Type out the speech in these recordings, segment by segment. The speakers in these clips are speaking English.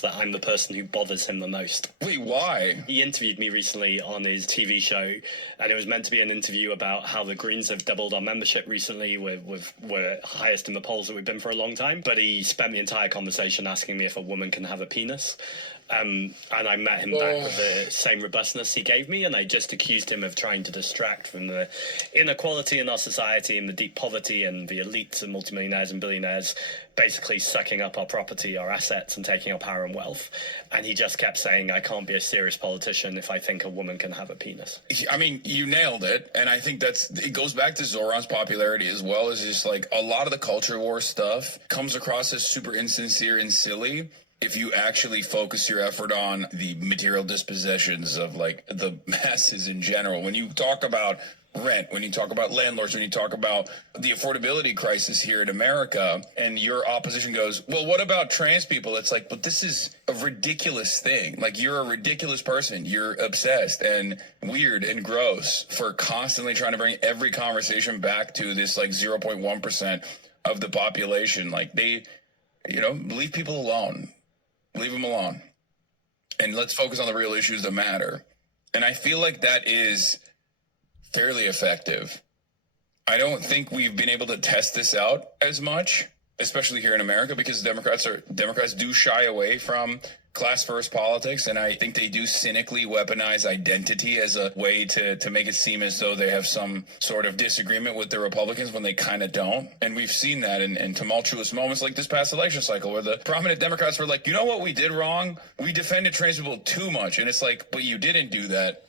that I'm the person who bothers him the most. Wait, why? He interviewed me recently on his TV show, and it was meant to be an interview about how the Greens have doubled our membership recently. We're highest in the polls that we've been for a long time. But he spent the entire conversation asking me if a woman can have a penis. And I met him back with the same robustness he gave me, and I just accused him of trying to distract from the inequality in our society and the deep poverty and the elites and multimillionaires and billionaires basically sucking up our property, our assets, and taking our power and wealth. And he just kept saying, I can't be a serious politician if I think a woman can have a penis. I mean, you nailed it. And I think it goes back to Zoran's popularity as well, as just like a lot of the culture war stuff comes across as super insincere and silly if you actually focus your effort on the material dispossessions of like the masses in general. When you talk about rent, when you talk about landlords, when you talk about the affordability crisis here in America, and your opposition goes, well, what about trans people? It's like, but this is a ridiculous thing. Like, you're a ridiculous person. You're obsessed and weird and gross for constantly trying to bring every conversation back to this like 0.1% of the population. Like, leave people alone. Leave them alone. And let's focus on the real issues that matter. And I feel like that is fairly effective. I don't think we've been able to test this out as much, especially here in America, because Democrats do shy away from class first politics, and I think they do cynically weaponize identity as a way to make it seem as though they have some sort of disagreement with the Republicans when they kind of don't. And we've seen that in tumultuous moments like this past election cycle, where the prominent Democrats were like, you know what we did wrong? We defended trans people too much. And it's like, but you didn't do that.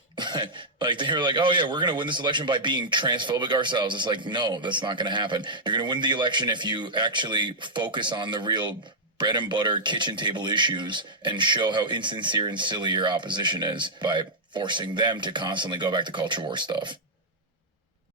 Like, they were like, oh yeah, we're going to win this election by being transphobic ourselves. It's like, no, that's not going to happen. You're going to win the election if you actually focus on the real bread and butter kitchen table issues and show how insincere and silly your opposition is by forcing them to constantly go back to culture war stuff.